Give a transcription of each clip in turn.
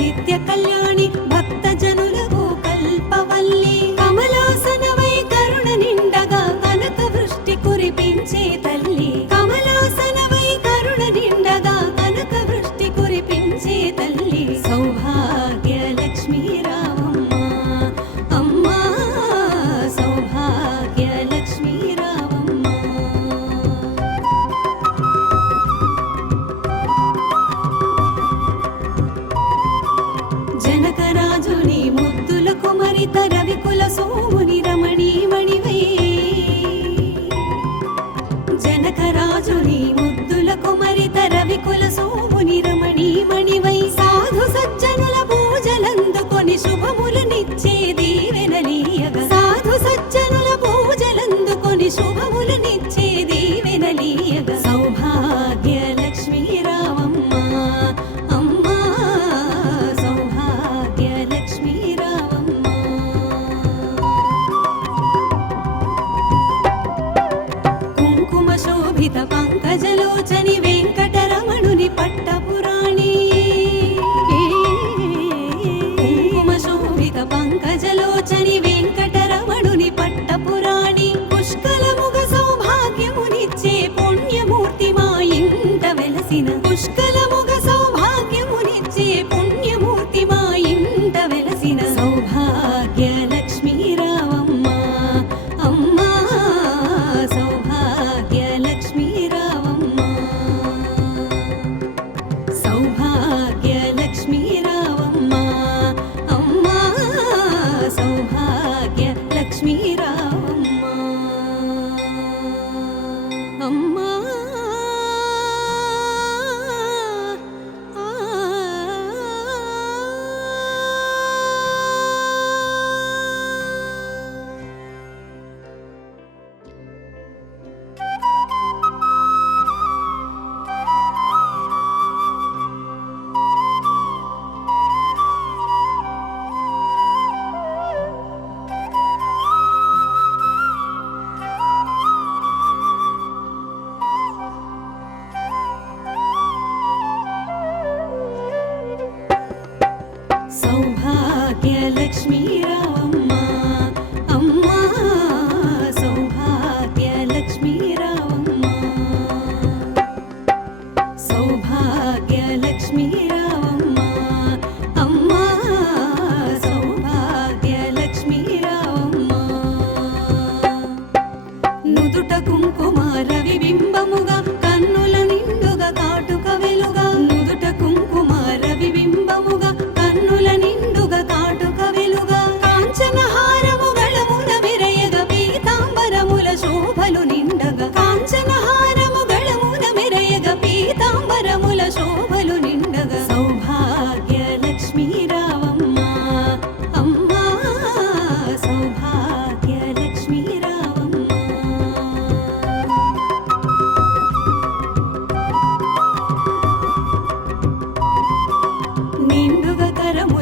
ನಿತ್ಯ ಕಲ್ಯಾಣ kita శోభిత పంకజలోచని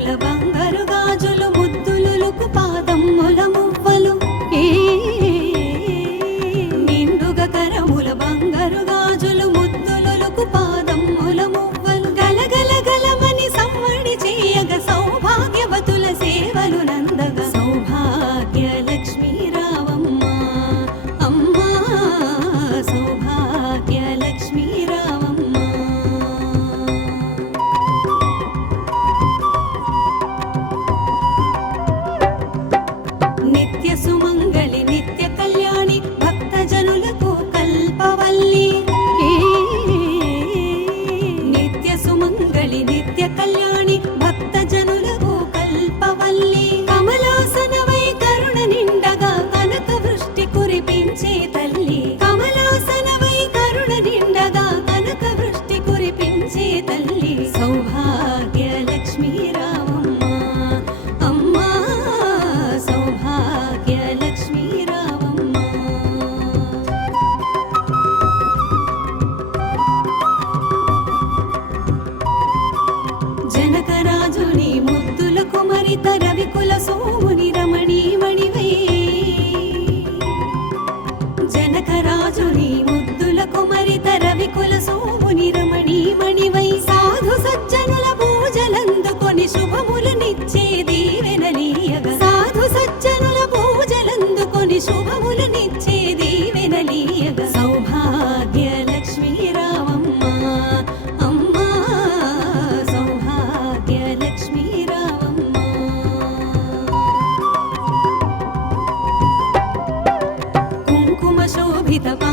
的梦。தர vida